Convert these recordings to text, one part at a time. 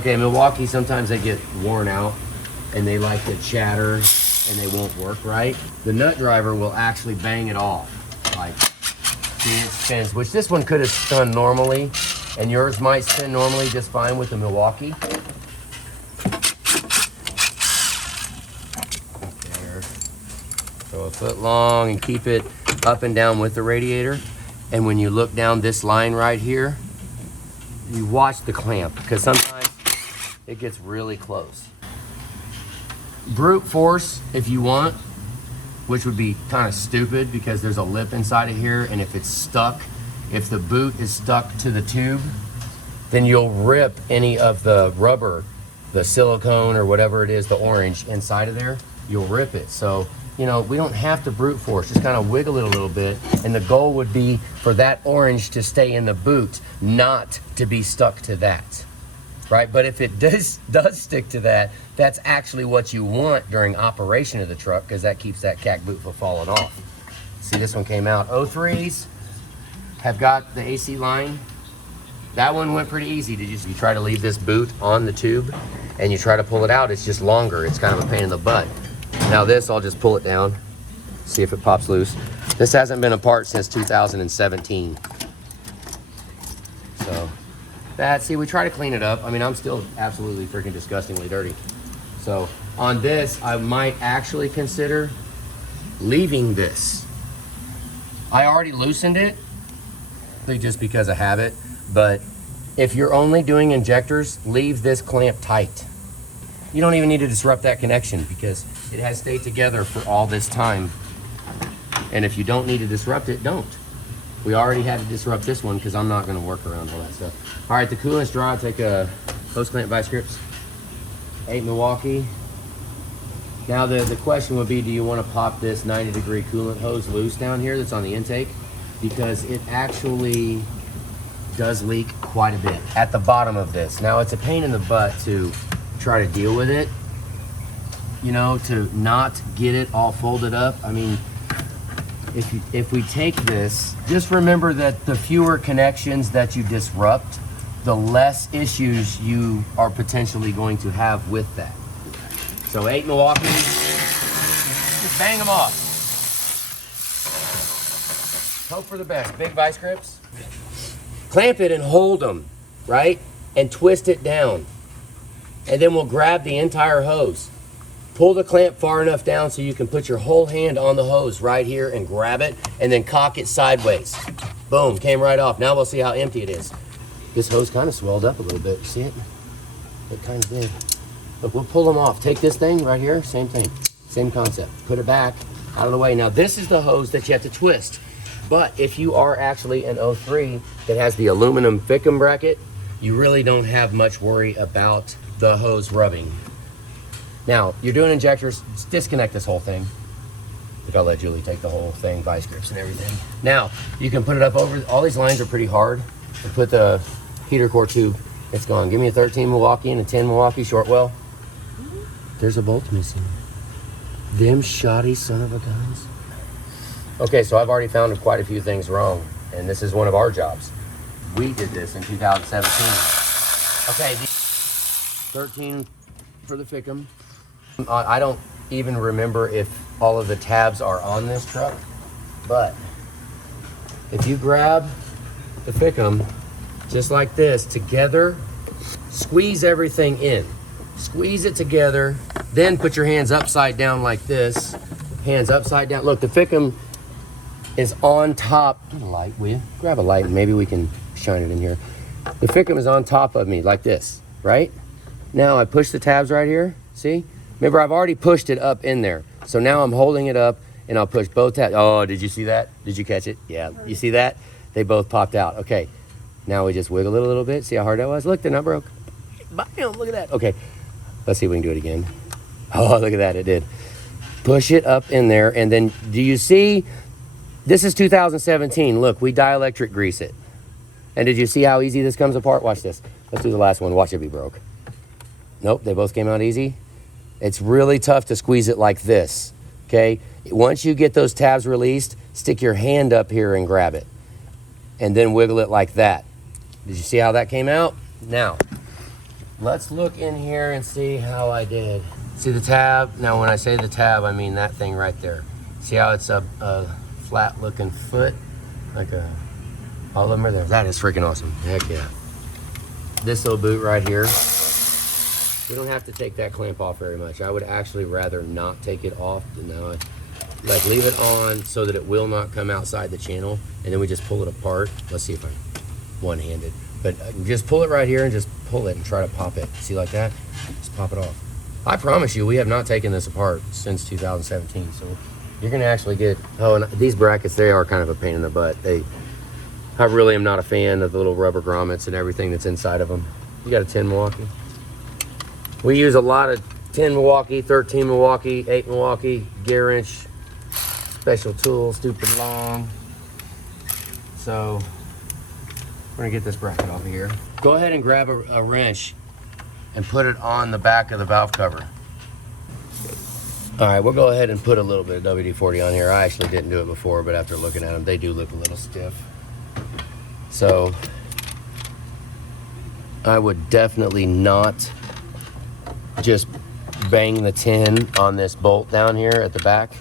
Okay, Milwaukee, sometimes they get worn out and they like to chatter and they won't work right. The nut driver will actually bang it off. Like, see, it spins, which this one could have spun normally, and yours might spin normally just fine with the Milwaukee. There. So a foot long and keep it up and down with the radiator. And when you look down this line right here, you watch the clamp, because sometimes it gets really close. Brute force if you want, which would be kind of stupid because there's a lip inside of here, and if it's stuck, if the boot is stuck to the tube, then you'll rip any of the rubber, the silicone or whatever it is, the orange inside of there, you'll rip it. So, you know, we don't have to brute force, just kind of wiggle it a little bit, and the goal would be for that orange to stay in the boot, not to be stuck to that, right? But if it does stick to that, that's actually what you want during operation of the truck, because that keeps that cack boot from falling off. See, this one came out. 03s have got the AC line. That one went pretty easy. You try to leave this boot on the tube and you try to pull it out, it's just longer. It's kind of a pain in the butt. Now this, I'll just pull it down, see if it pops loose. This hasn't been apart since 2017. So that, see, we try to clean it up. I mean, I'm still absolutely freaking disgustingly dirty. So on this, I might actually consider leaving this. I already loosened it, just because of habit, but if you're only doing injectors, leave this clamp tight. You don't even need to disrupt that connection because it has stayed together for all this time. And if you don't need to disrupt it, don't. We already had to disrupt this one because I'm not going to work around all that stuff. All right, the coolant's dry. I'll take a hose clamp vice grips. 8 Milwaukee. Now the question would be, do you want to pop this 90-degree coolant hose loose down here that's on the intake? Because it actually does leak quite a bit at the bottom of this. Now it's a pain in the butt to try to deal with it, you know, to not get it all folded up. I mean, if we take this, just remember that the fewer connections that you disrupt, the less issues you are potentially going to have with that. So 8 Milwaukee, just bang them off. Hope for the best. Big vice grips. Clamp it and hold them, right? And twist it down. And then we'll grab the entire hose. Pull the clamp far enough down so you can put your whole hand on the hose right here and grab it, and then cock it sideways. Boom, came right off. Now we'll see how empty it is. This hose kind of swelled up a little bit. See it? It kind of did. Look, we'll pull them off. Take this thing right here, same thing. Same concept. Put it back, out of the way. Now this is the hose that you have to twist. But if you are actually an 03 that has the aluminum Fickum bracket, you really don't have much worry about the hose rubbing. Now, you're doing injectors, disconnect this whole thing. I think I'll let Julie take the whole thing, vice grips and everything. Now, you can put it up over, all these lines are pretty hard. And put the heater core tube, it's gone. Give me a 13 Milwaukee and a 10 Milwaukee short well. There's a bolt missing. Them shoddy son of a guns. Okay, so I've already found quite a few things wrong, and this is one of our jobs. We did this in 2017. Okay, 13 for the Fickum. I don't even remember if all of the tabs are on this truck, but if you grab the Fickum just like this together, squeeze everything in. Squeeze it together, then put your hands upside down like this. Hands upside down. Look, the Fickum is on top. Get a light, will you? Grab a light and maybe we can shine it in here. The Fickum is on top of me like this, right? Now I push the tabs right here, see? Remember, I've already pushed it up in there. So now I'm holding it up and I'll push both tabs. Oh, did you see that? Did you catch it? Yeah, you see that? They both popped out. Okay, now we just wiggle it a little bit. See how hard that was? Look, they're not broke. Bam, look at that. Okay, let's see if we can do it again. Oh, look at that, it did. Push it up in there, and then do you see? This is 2017. Look, we dielectric grease it. And did you see how easy this comes apart? Watch this. Let's do the last one. Watch it be broke. Nope, they both came out easy. It's really tough to squeeze it like this, okay? Once you get those tabs released, stick your hand up here and grab it. And then wiggle it like that. Did you see how that came out? Now, let's look in here and see how I did. See the tab? Now when I say the tab, I mean that thing right there. See how it's a flat looking foot? Like all of them are there. That is freaking awesome. Heck yeah. This little boot right here. We don't have to take that clamp off very much. I would actually rather not take it off. No, like leave it on so that it will not come outside the channel, and then we just pull it apart. Let's see if I'm one-handed. But just pull it right here and just pull it and try to pop it. See like that? Just pop it off. I promise you, we have not taken this apart since 2017. So you're gonna actually get, oh, and these brackets, they are kind of a pain in the butt. I really am not a fan of the little rubber grommets and everything that's inside of them. You got a 10 Milwaukee? We use a lot of 10 Milwaukee, 13 Milwaukee, 8 Milwaukee, gear wrench, special tool, stupid long. So we're gonna get this bracket off of here. Go ahead and grab a wrench and put it on the back of the valve cover. All right, we'll go ahead and put a little bit of WD-40 on here. I actually didn't do it before, but after looking at them, they do look a little stiff. So I would definitely not just bang the 10 on this bolt down here at the back.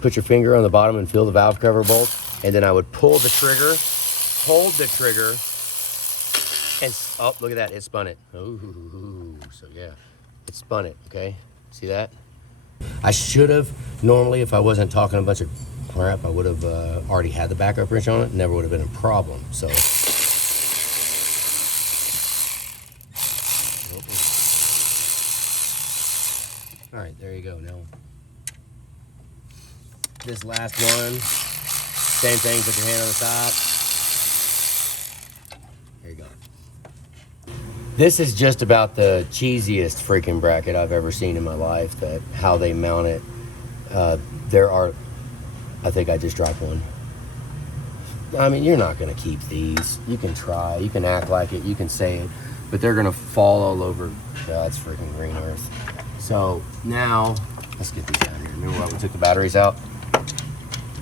Put your finger on the bottom and feel the valve cover bolt, and then I would pull the trigger, hold the trigger, and oh, look at that, it spun it. Ooh, so yeah, it spun it, okay? See that? I should have, normally if I wasn't talking a bunch of crap, I would have already had the backup wrench on it, never would have been a problem, so. All right, there you go. Now, this last one, same thing, put your hand on the top. There you go. This is just about the cheesiest freaking bracket I've ever seen in my life, that how they mount it. There are, I think I just dropped one. I mean, you're not gonna keep these. You can try, you can act like it, you can say it, but they're gonna fall all over God's freaking green earth. So now, let's get these out of here. Remember when we took the batteries out?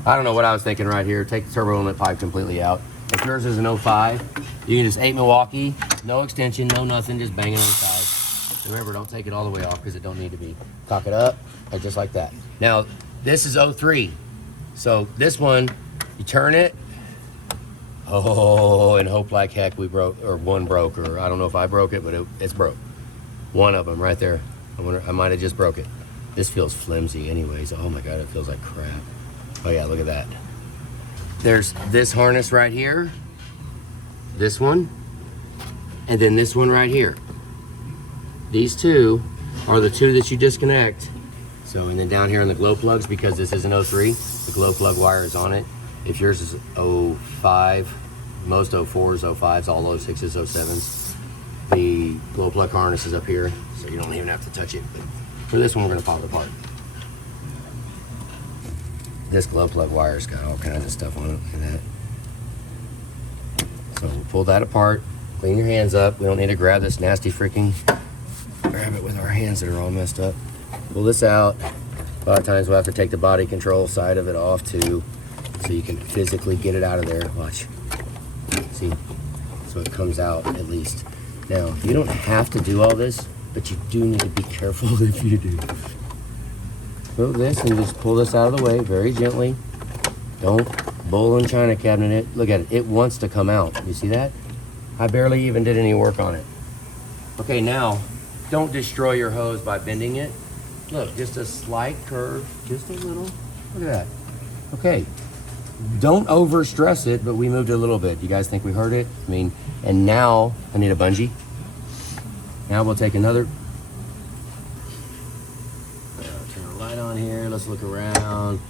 I don't know what I was thinking right here. Take the turbo inlet pipe completely out. If yours is an 05, you can just 8 Milwaukee, no extension, no nothing, just bang it on the side. Remember, don't take it all the way off because it don't need to be. Cock it up, like just like that. Now, this is 03. So this one, you turn it, oh, and hope like heck we broke, or one broke, or I don't know if I broke it, but it's broke. One of them right there. I wonder, I might have just broke it. This feels flimsy anyways. Oh my God, it feels like crap. Oh yeah, look at that. There's this harness right here, this one, and then this one right here. These two are the two that you disconnect. So, and then down here on the glow plugs, because this is an 03, the glow plug wire is on it. If yours is 05, most 04s, 05s, all 06s, 07s, the glow plug harness is up here, so you don't even have to touch it. But for this one, we're gonna pop it apart. This glow plug wire's got all kinds of stuff on it, look at that. So we'll pull that apart, clean your hands up. We don't need to grab this nasty freaking, grab it with our hands that are all messed up. Pull this out. A lot of times we'll have to take the body control side of it off too, so you can physically get it out of there. Watch, see, so it comes out at least. Now, you don't have to do all this, but you do need to be careful if you do. Move this and just pull this out of the way very gently. Don't bull and china cabinet it. Look at it, it wants to come out. You see that? I barely even did any work on it. Okay, now, don't destroy your hose by bending it. Look, just a slight curve, just a little. Look at that. Okay, don't over stress it, but we moved it a little bit. You guys think we heard it? I mean, and now I need a bungee. Now we'll take another. Turn the light on here. Let's look around.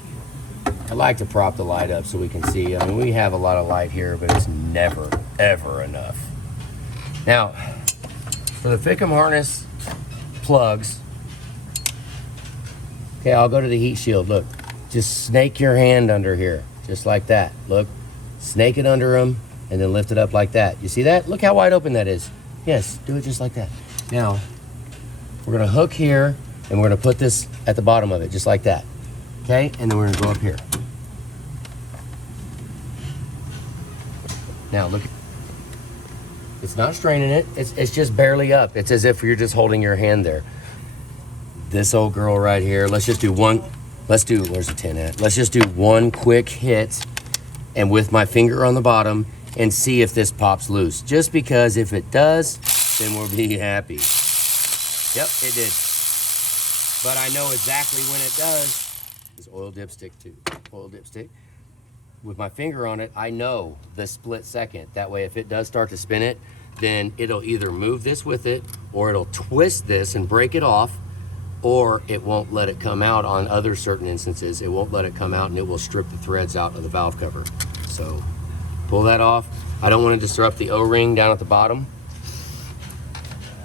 I like to prop the light up so we can see. I mean, we have a lot of light here, but it's never, ever enough. Now, for the Fickham harness plugs, okay, I'll go to the heat shield. Look, just snake your hand under here, just like that. Look, snake it under them, and then lift it up like that. You see that? Look how wide open that is. Yes, do it just like that. Now, we're gonna hook here, and we're gonna put this at the bottom of it, just like that. Okay, and then we're gonna go up here. Now, look. It's not straining it. It's just barely up. It's as if you're just holding your hand there. This old girl right here, let's just do one, where's the 10 at? Let's just do one quick hit and with my finger on the bottom and see if this pops loose. Just because if it does, then we'll be happy. Yep, it did. But I know exactly when it does. This oil dipstick too, oil dipstick. With my finger on it, I know the split second. That way, if it does start to spin it, then it'll either move this with it, or it'll twist this and break it off, or it won't let it come out. On other certain instances, it won't let it come out and it will strip the threads out of the valve cover. So pull that off. I don't want to disrupt the O-ring down at the bottom.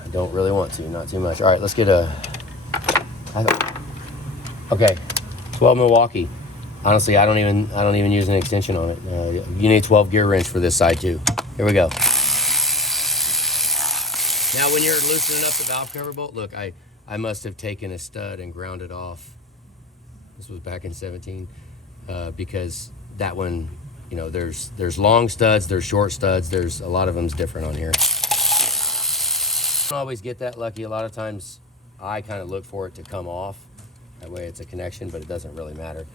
I don't really want to, not too much. All right, let's get okay, 12 Milwaukee. Honestly, I don't even use an extension on it. You need a 12 gear wrench for this side too. Here we go. Now when you're loosening up the valve cover bolt, look, I must have taken a stud and ground it off. This was back in 17, because that one, you know, there's long studs, there's short studs, there's a lot of them's different on here. I don't always get that lucky. A lot of times I kind of look for it to come off. That way it's a connection, but it doesn't really matter.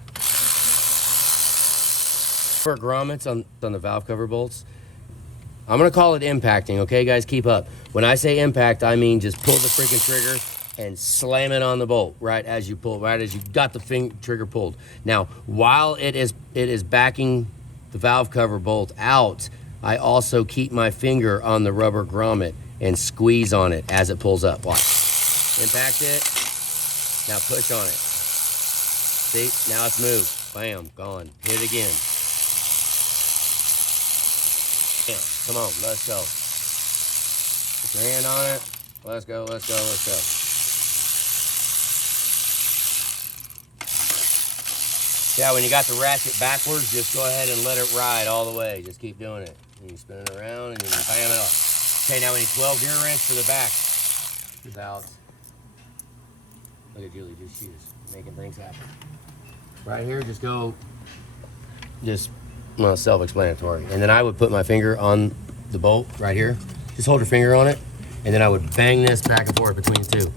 For grommets on the valve cover bolts, I'm gonna call it impacting, okay guys, keep up. When I say impact, I mean just pull the freaking trigger and slam it on the bolt right as you pull, right as you got the trigger pulled. Now, while it is backing the valve cover bolt out, I also keep my finger on the rubber grommet and squeeze on it as it pulls up. Watch. Impact it. Now push on it. See, now it's moved. Bam, gone. Hit it again. Yeah, come on, let's go. Put your hand on it. Let's go, let's go, let's go. Yeah, when you got the ratchet backwards, just go ahead and let it ride all the way. Just keep doing it. And you spin it around and you bam it off. Okay, now we need 12 gear wrench for the back. About. Look at Julie, she's making things happen. Right here, just go, well, self-explanatory. And then I would put my finger on the bolt right here. Just hold your finger on it, and then I would bang this back and forth between the two.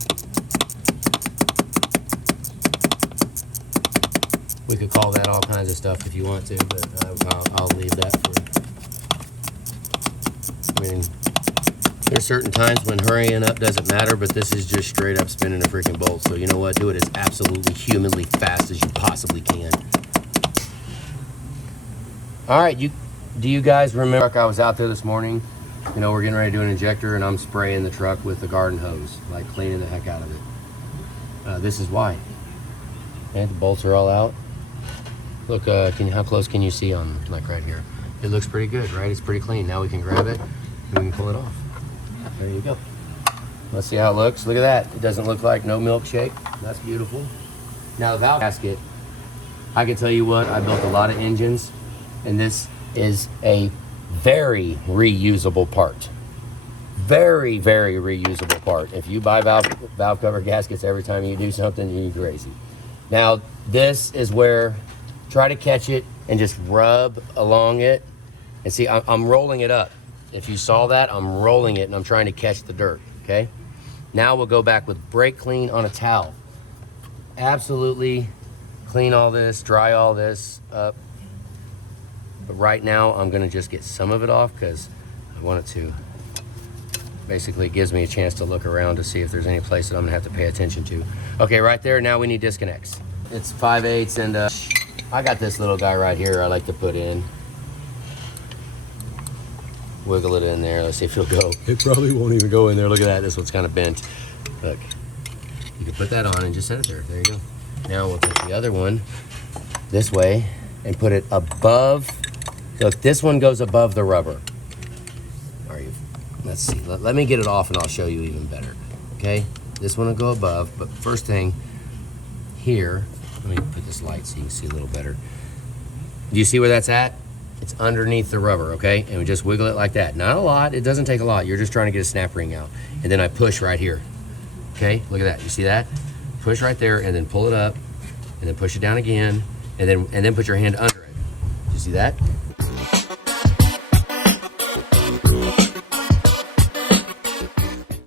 We could call that all kinds of stuff if you want to, but I'll leave that for, I mean, there's certain times when hurrying up doesn't matter, but this is just straight up spinning a freaking bolt. So you know what? Do it as absolutely humanly fast as you possibly can. All right, do you guys remember I was out there this morning? You know, we're getting ready to do an injector, and I'm spraying the truck with the garden hose, like cleaning the heck out of it. This is why. And the bolts are all out. Look, how close can you see on, like right here? It looks pretty good, right? It's pretty clean. Now we can grab it and we can pull it off. There you go. Let's see how it looks. Look at that. It doesn't look like no milkshake. That's beautiful. Now the valve gasket, I can tell you what, I built a lot of engines, and this is a very reusable part. Very, very reusable part. If you buy valve cover gaskets every time you do something, you're crazy. Now, this is where, try to catch it and just rub along it. And see, I'm rolling it up. If you saw that, I'm rolling it and I'm trying to catch the dirt, okay? Now we'll go back with brake clean on a towel. Absolutely clean all this, dry all this up. But right now, I'm gonna just get some of it off because I want it to, basically it gives me a chance to look around to see if there's any place that I'm gonna have to pay attention to. Okay, right there, now we need disconnects. It's 5/8 and I got this little guy right here I like to put in. Wiggle it in there, let's see if it'll go. It probably won't even go in there, look at that, this one's kind of bent. Look, you can put that on and just set it there, there you go. Now we'll take the other one this way and put it above. Look, this one goes above the rubber. Let's see, let me get it off and I'll show you even better, okay? This one will go above, but first thing here, let me put this light so you can see a little better. Do you see where that's at? It's underneath the rubber, okay? And we just wiggle it like that. Not a lot, it doesn't take a lot. You're just trying to get a snap ring out. And then I push right here, okay? Look at that, you see that? Push right there and then pull it up and then push it down again and then put your hand under it. You see that?